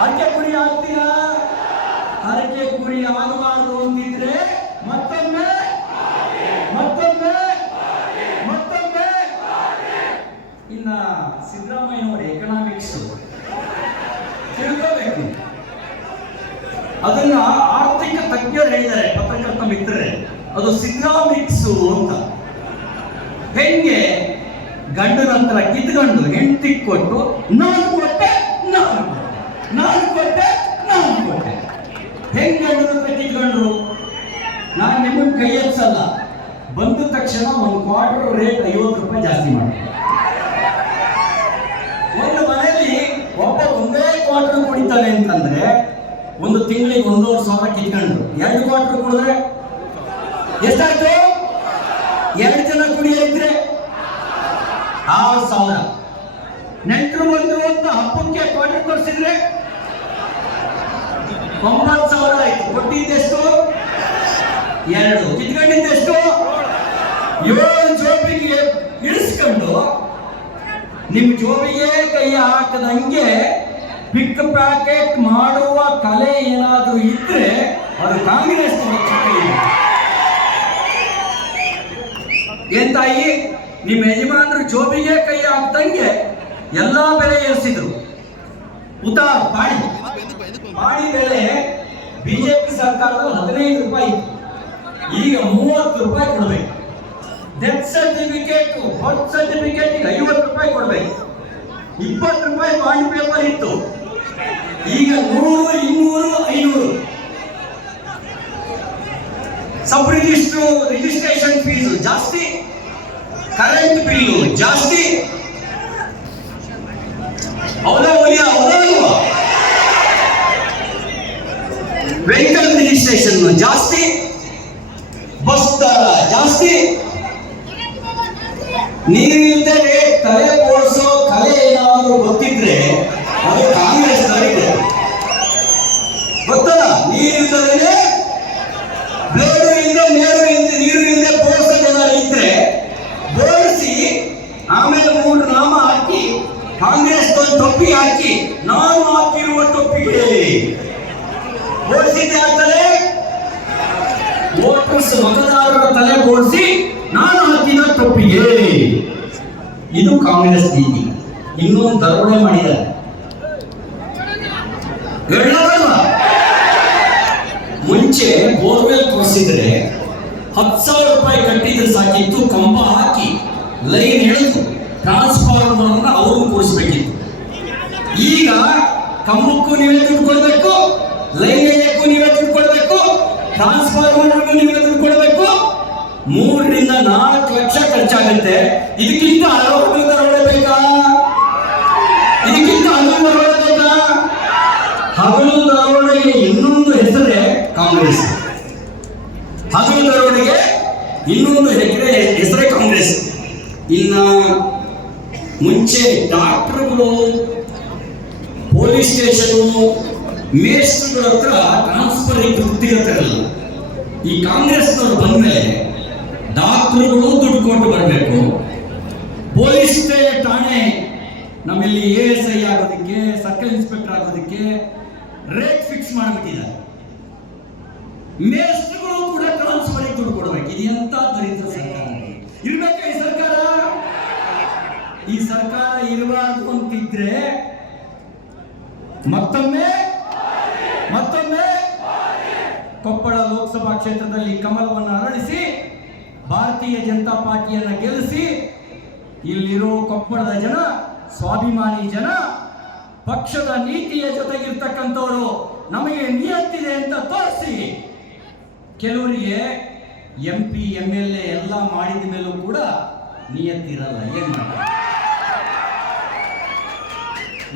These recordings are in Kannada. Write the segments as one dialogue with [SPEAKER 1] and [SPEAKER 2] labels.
[SPEAKER 1] ಹರಕೆ ಕುರಿ ಆಗ್ತೀರಾ ಹರಕೆ ಕುರಿ ಆಗಬಾರದು ಅಂತಿದ್ರೆ ಮತ್ತೊಮ್ಮೆ? ಮತ್ತೊಮ್ಮೆ? ಮತ್ತೊಮ್ಮೆ? ಇನ್ನ ಸಿದ್ದರಾಮಯ್ಯನವರ ಎಕನಾಮಿಕ್ಸ್ ತಿಳ್ಕೋಬೇಕು. ಅದನ್ನ ಆರ್ಥಿಕ ತಜ್ಞರು ಹೇಳಿದ್ದಾರೆ, ಪತ್ರಕರ್ತ ಮಿತ್ರರೇ. ಅದು ಸಿದ್ದರಾಮಿಕ್ಸ್ ಅಂತ. ಹೆಂಗೆ ಗಂಡನ ಹತ್ರ ಕಿತ್ಕೊಂಡು ಹೆಂಡತಿ ಕೊಟ್ಟೆ ನಾನು ಕೊಟ್ಟೆ ನಾನು ಕೊಟ್ಟೆ ಹೆಂಗ್ ಹತ್ರ ನಾನು ನಿಮ್ಮ ಕೈ ಎತ್ಸಲ್ಲ ಬಂದ ತಕ್ಷಣ ಒಂದು ಕ್ವಾರ್ಟರ್ ರೇಟ್ ಐವತ್ತು ರೂಪಾಯಿ ಜಾಸ್ತಿ ಮಾಡಿ. ಒಂದು ಮನೆಯಲ್ಲಿ ಒಬ್ಬ ಒಂದೇ ಕ್ವಾರ್ಟರ್ ಕುಡಿತಾನೆ ಅಂತಂದ್ರೆ ಒಂದು ತಿಂಗಳಿಗೆ ಒಂದೂವರೆ ಸಾವಿರ ಕಿತ್ಕೊಂಡ್ರು. ಎರಡು ಕ್ವಾರ್ಟರ್ ಕುಡಿದ್ರೆ ಎಷ್ಟಾಯ್ತು? ಎರಡು ಜನ ಕುಡಿಯಿದ್ರೆ ಆರು ಸಾವಿರ. ನೆಂಟರು ಬಂದ್ರು ಅಂತ ಹಬ್ಬಕ್ಕೆ ಕ್ವಾರ್ಟರ್ ತೋರಿಸಿದ್ರೆ ಒಂಬತ್ತು ಸಾವಿರ ಎರಡು. ಕಿತ್ಕೊಂಡಿದ್ದೆಷ್ಟು ಏಳು ಜೋಬಿಗೆ ಇಳಿಸ್ಕೊಂಡು ನಿಮ್ ಜೋಬಿಗೆ ಕೈ ಹಾಕದಂಗೆ ಪಿಕ್ ಪ್ಯಾಕೆಟ್ ಮಾಡುವ ಕಲೆ ಏನಾದರೂ ಇದ್ರೆ ಅದು ಕಾಂಗ್ರೆಸ್ ಏನ್ ತಾಯಿ ನಿಮ್ಮ ಯಜಮಾನರು ಜೋಬಿಗೆ ಕೈ ಹಾಕ್ದಂಗೆ ಎಲ್ಲಾ ಬೆಲೆ ಏರಿಸಿದ್ರು. ಉತ್ತಾರ ಬಾಡಿ ಬಾಡಿ ಬೆಲೆ ಬಿಜೆಪಿ ಸರ್ಕಾರದಲ್ಲಿ ಹದಿನೈದು ರೂಪಾಯಿ. ಈಗ ಮೂವತ್ತು ರೂಪಾಯಿ ಕೊಡಬೇಕು. ಡೆತ್ ಸರ್ಟಿಫಿಕೇಟ್ ಬರ್ತ್ ಸರ್ಟಿಫಿಕೇಟ್ ಐವತ್ತು ರೂಪಾಯಿ ಕೊಡಬೇಕು. ಇಪ್ಪತ್ತು ರೂಪಾಯಿ ಬಾಂಡ್ ಪೇಪರ್ ಇತ್ತು. ಈಗ ನೂರು, ಇನ್ನೂರು, ಐನೂರು. ಸಬ್ ರಿಜಿಸ್ಟ್ರು ರಿಜಿಸ್ಟ್ರೇಷನ್ ಫೀಸ್ ಜಾಸ್ತಿ. ಕರೆಂಟ್ ಬಿಲ್ಲು ಜಾಸ್ತಿ. ಹೌದಾ ಒಲಿಯ ಅಲ್ವಾ ವೆಹಿಕಲ್ ರಿಜಿಸ್ಟ್ರೇಷನ್ ಜಾಸ್ತಿ ಬಸ್ ದರ ಜಾಸ್ತಿ. ನೀರಿಲ್ಲದೆ ತಲೆ ಓಡಿಸೋ ಕಲೆ ಏನಾದರೂ ಗೊತ್ತಿದ್ರೆ ಅದು ಕಾಂಗ್ರೆಸ್ ಇದೆ ಗೊತ್ತಲ್ಲ ನೀರಿಲ್ಲದೇ ಬೇರು ಇಲ್ಲದೆ ನೀರು ಇಲ್ಲದೆ ನೀರು ಇಲ್ಲದೆ ಬೋಳ್ಸೋದು ಏನಾದ್ರು ಇದ್ರೆ ಬೋರಿಸಿ ಆಮೇಲೆ ಮೂರು ನಾಮ ಹಾಕಿ ಕಾಂಗ್ರೆಸ್ ಟೊಪ್ಪಿ ಹಾಕಿ ನಾನು ಹಾಕಿರುವ ಟೊಪ್ಪಿಗೆ ಬೋಳಿಸಿದ್ದೆ ಆಗ್ತದೆ ವೋಟರ್ಸ್ ಮತದಾರರ ತಲೆ ಬೋಳಿಸಿ ನಾನು ಹಾಕಿದ ತಪ್ಪಿಗೆ. ಇದು ಕಾಂಗ್ರೆಸ್ ನೀತಿ. ಇನ್ನೊಂದು ದರೋಡೆ ಮಾಡಿದ್ದಾರೆ ಮುಂಚೆ ಬೋರ್ವೆಲ್ ಕೋರ್ಸಿದ್ರೆ ಹತ್ತು ಸಾವಿರ ರೂಪಾಯಿ ಕಟ್ಟಿದ್ರೆ ಸಾಕಿತ್ತು, ಕಂಬ ಹಾಕಿ ಲೈನ್ ಎಳೆದು ಟ್ರಾನ್ಸ್ಫಾರ್ಮರ್ ಅವರು ಕೂರಿಸ್ಬೇಕಿತ್ತು ಈಗ ಕಂಬಕ್ಕೂ ನೀವೇ ದುಡ್ಡು ದುಡ್ಡು ಕೊಡಬೇಕು ಮೂರರಿಂದ ನಾಲ್ಕು ಲಕ್ಷ ಖರ್ಚಾಗುತ್ತೆ. ಇದಕ್ಕಿಂತ ಅರವತ್ತು ದರೋಡೆ ಬೇಕಾ? ಇದಕ್ಕಿಂತ ಹಲವು ದರೋಡೆ ಬೇಕಾ? ಹಗಲು ದರೋಡೆಗೆ ಇನ್ನೊಂದು ಹೆಸರೇ ಕಾಂಗ್ರೆಸ್. ಹಗಲು ದರೋಡೆಗೆ ಇನ್ನೊಂದು ಹೆಸರೇ ಹೆಸರೇ ಕಾಂಗ್ರೆಸ್. ಇನ್ನ ಮುಂಚೆ ಡಾಕ್ಟರ್ಗಳು, ಪೊಲೀಸ್ ಸ್ಟೇಷನ್ ಮೇಸ್ಟ್ರುಗಳ ಹತ್ರ ಟ್ರಾನ್ಸ್ಫರ್ ಗೊತ್ತಿರುತ್ತಿರಲ್ಲ ಈ ಕಾಂಗ್ರೆಸ್ನವ್ರು ಬಂದ್ಮೇಲೆ ಡಾಕ್ಟರ್ಗಳು ದುಡ್ಡು ಕೊಟ್ಟು ಬರಬೇಕು. ಪೊಲೀಸ್ ಠಾಣೆ, ನಮ್ಮಲ್ಲಿ ಎ ಎಸ್ ಐ ಆಗೋದಕ್ಕೆ, ಸರ್ಕಲ್ ಇನ್ಸ್ಪೆಕ್ಟರ್ ಆಗೋದಕ್ಕೆ ರೇಟ್ ಫಿಕ್ಸ್ ಮಾಡಿಬಿಟ್ಟಿದ್ದಾರೆ. ಮೇಸ್ಟ್ರುಗಳು ಕೂಡ ಟ್ರಾನ್ಸ್ಫರ್ ದುಡ್ಡು ಕೊಡಬೇಕು. ಇದು ಎಂತ ದರಿದ್ರ ಸರ್ಕಾರ ಇರ್ಬೇಕ ಈ ಸರ್ಕಾರ? ಈ ಸರ್ಕಾರ ಇರಬಾರ್ದು ಅಂತಿದ್ರೆ ಮತ್ತೊಮ್ಮೆ ಕ್ಷೇತ್ರದಲ್ಲಿ ಕಮಲವನ್ನು ಅರಳಿಸಿ ಭಾರತೀಯ ಜನತಾ ಪಾರ್ಟಿಯನ್ನ ಗೆಲ್ಲಿಸಿ ಇಲ್ಲಿರೋ ಕೊಪ್ಪಳದ ಜನ, ಸ್ವಾಭಿಮಾನಿ ಜನ, ಪಕ್ಷದ ನೀತಿಯ ಜೊತೆಗಿರ್ತಕ್ಕಂಥವರು ನಮಗೆ ನಿಯತ್ತಿದೆ ಅಂತ ತೋರಿಸಿ. ಕೆಲವರಿಗೆ M P M L A ಎಲ್ಲ ಮಾಡಿದ ಮೇಲೂ ಕೂಡ ನಿಯತ್ತಿರಲ್ಲ. ಏನ್ ಮಾಡ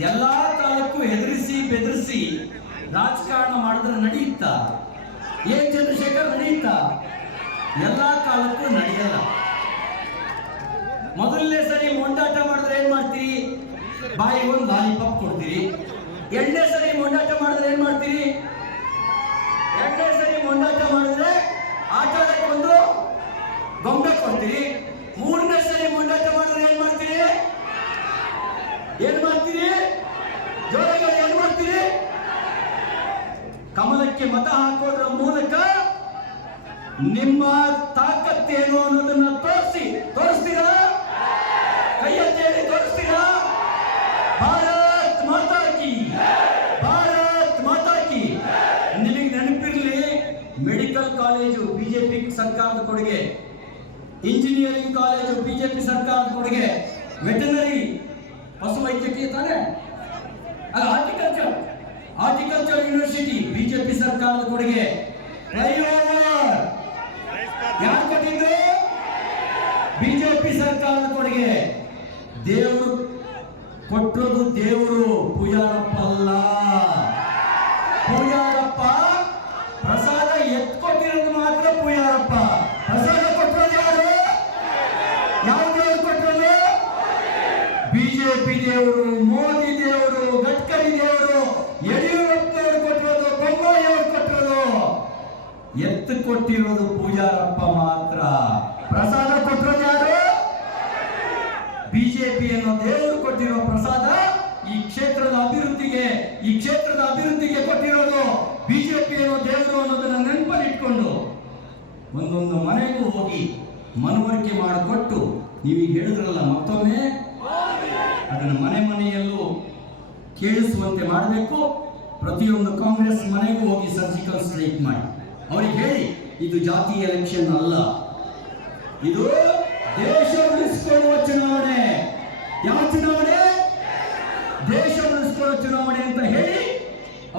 [SPEAKER 1] ಎಲ್ಲಾ ಕಾಲಕ್ಕೂ ಹೆದರಿಸಿ ಬೆದರಿಸಿ ರಾಜಕಾರಣ ಮಾಡಿದ್ರೆ ನಡೆಯುತ್ತಾ? ಏನ್ ಚಂದ್ರಶೇಖರ್ ನಡೆಯುತ್ತಾ ಎಲ್ಲ ಕಾಲಕ್ಕೂ ನಡೆಯಲ್ಲ. ಮೊದಲನೇ ಸರಿ ಮೊಂಡಾಟ ಮಾಡಿದ್ರೆ ಏನ್ ಮಾಡ್ತೀರಿ? ಬಾಯಿ ಒಂದು ಲಾಲಿಪಾಪ್ ಕೊಡ್ತೀರಿ. ಎರಡನೇ ಸರಿ ಮೊಂಡಾಟ ಮಾಡಿದ್ರೆ ಏನ್ ಮಾಡ್ತೀರಿ? ಎರಡನೇ ಸರಿ ಮೊಂಡಾಟ ಮಾಡಿದ್ರೆ ಆಟೋದಕ್ಕೆ ಒಂದು ಗೊಂಬೆ ಕೊಡ್ತೀರಿ. ಮೂರನೇ ಸರಿ ಮೊಂಡಾಟ ಮಾಡಿದ್ರೆ ಏನ್ ಮಾಡ್ತೀರಿ? ಏನ್ ಮಾಡ್ತೀರಿ? ಜೋರಾಗಿ ಏನ್ ಮಾಡ್ತೀರಿ? ಕಮಲಕ್ಕೆ ಮತ ಹಾಕೋದ್ರ ಮೂಲ ನಿಮ್ಮ ತಾಕತ್ತೇನು ಅನ್ನೋದನ್ನ ತೋರಿಸಿ. ತೋರಿಸ್ತೀರಾ? ಕೈಯಲ್ಲಿ ತೋರಿಸ್ತೀರಾ? ಭಾರತ್ ಮಾತಾಕಿ ಭಾರತ್ ಮಾತಾಕಿ ನಿಮಗೆ ನೆನಪಿರಲಿ, ಮೆಡಿಕಲ್ ಕಾಲೇಜು ಬಿಜೆಪಿ ಸರ್ಕಾರದ ಕೊಡುಗೆ. ಇಂಜಿನಿಯರಿಂಗ್ ಕಾಲೇಜು ಬಿಜೆಪಿ ಸರ್ಕಾರದ ಕೊಡುಗೆ. ವೆಟನರಿ ಪಶು ವೈದ್ಯಕೀಯ ತಾನೇ? ಅಲ್ಲ, ಹಾರ್ಟಿಕಲ್ಚರ್. ಹಾರ್ಟಿಕಲ್ಚರ್ ಯೂನಿವರ್ಸಿಟಿ ಬಿಜೆಪಿ ಸರ್ಕಾರದ ಕೊಡುಗೆ. ಫ್ಲೈಓವರ್ ಯಾರು ಕೊಟ್ಟಿದ್ರು ಬಿಜೆಪಿ ಕೊಡುಗೆ ದೇವರು ಕೊಟ್ಟಿರೋದು ದೇವರು ಪೂಜಾರಪ್ಪ ಅಲ್ಲ ಪೂಜಾರಪ್ಪ ಪ್ರಸಾದ ಎತ್ಕೊಟ್ಟಿರೋದು ಮಾತ್ರ ಪೂಜಾರಪ್ಪ. ಪ್ರಸಾದ ಕೊಟ್ಟರು ಯಾರು? ಯಾವ ದೇವರು ಕೊಟ್ಟರು ಬಿಜೆಪಿ ದೇವರು, ಮೋದಿ ದೇವರು, ಗಡ್ಕರಿ ದೇವರು, ಯಡಿಯೂರಪ್ಪನವರು ಕೊಟ್ಟಿರೋದು ಬೊಮ್ಮಾಯಿಯವರು ಕೊಟ್ಟಿರೋದು ಎತ್ತು ಕೊಟ್ಟಿರೋದು ಪೂಜಾರಪ್ಪ ಮಾತ್ರ. ಪ್ರಸಾದ ಕೊಟ್ಟರು ಯಾರು? ಬಿಜೆಪಿ ದೇವರು ಕೊಟ್ಟಿರೋ ಪ್ರಸಾದ ಈ ಕ್ಷೇತ್ರದ ಅಭಿವೃದ್ಧಿಗೆ, ಈ ಕ್ಷೇತ್ರದ ಅಭಿವೃದ್ಧಿಗೆ ಕೊಟ್ಟಿರೋದು ಬಿಜೆಪಿ ಅನ್ನೋ ದೇವರು ಅನ್ನೋದನ್ನ ನೆನಪಲ್ಲಿ ಇಟ್ಕೊಂಡು ಒಂದೊಂದು ಮನೆಗೂ ಹೋಗಿ ಮನವರಿಕೆ ಮಾಡಿಕೊಟ್ಟು ನೀವು ಹೇಳಿದ್ರಲ್ಲ ಮತ್ತೊಮ್ಮೆ? ಅದನ್ನ ಮನೆ ಮನೆಯಲ್ಲೂ ಕೇಳಿಸುವಂತೆ ಮಾಡಬೇಕು. ಪ್ರತಿಯೊಂದು ಕಾಂಗ್ರೆಸ್ ಮನೆಗೂ ಹೋಗಿ ಸರ್ಜಿಕಲ್ ಸ್ಟ್ರೈಕ್ ಮಾಡಿ. ಅವ್ರಿಗೆ ಹೇಳಿ, ಇದು ಜಾತಿ ಎಲೆಕ್ಷನ್ ಅಲ್ಲ. ಇದು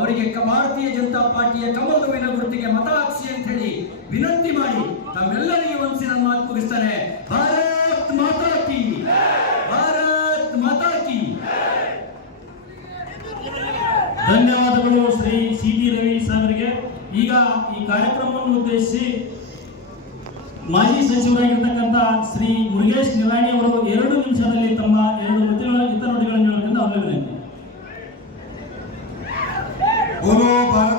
[SPEAKER 1] ಅವರಿಗೆ ಭಾರತೀಯ ಜನತಾ ಪಾರ್ಟಿಯ ಕಮಲುವಿನ ಗುರುತಿಗೆ ಮತ ಹಾಕಿಸಿ ಅಂತ ಹೇಳಿ ವಿನಂತಿ ಮಾಡಿ ತಮ್ಮೆಲ್ಲರಿಗೆ ಒಂದ್ಸಿ ನನ್ನ ಮಾತು ಮುಗಿಸ್ತಾರೆ ಭಾರತ್ ಮಾತಾ ಕಿ ಭಾರತ್ ಮಾತಾ ಕಿ
[SPEAKER 2] ಧನ್ಯವಾದಗಳು ಶ್ರೀ ಸಿಟಿ ರವಿ ಸಾಗರ್ಗೆ ಈಗ ಈ ಕಾರ್ಯಕ್ರಮವನ್ನು ಉದ್ದೇಶಿಸಿ ಮಾಜಿ ಸಚಿವರಾಗಿರ್ತಕ್ಕಂತ ಶ್ರೀ ಮುರುಗೇಶ್ ನಿಲಾಣಿ ಅವರು ಎರಡು ನಿಮಿಷದಲ್ಲಿ ತಮ್ಮ ಎರಡು ಮತ್ತೆ ಇತರ ನುಡಿಗಳನ್ನು ಹೇಳಬೇಕೆಂದು ಅವರಿಗೆ Guru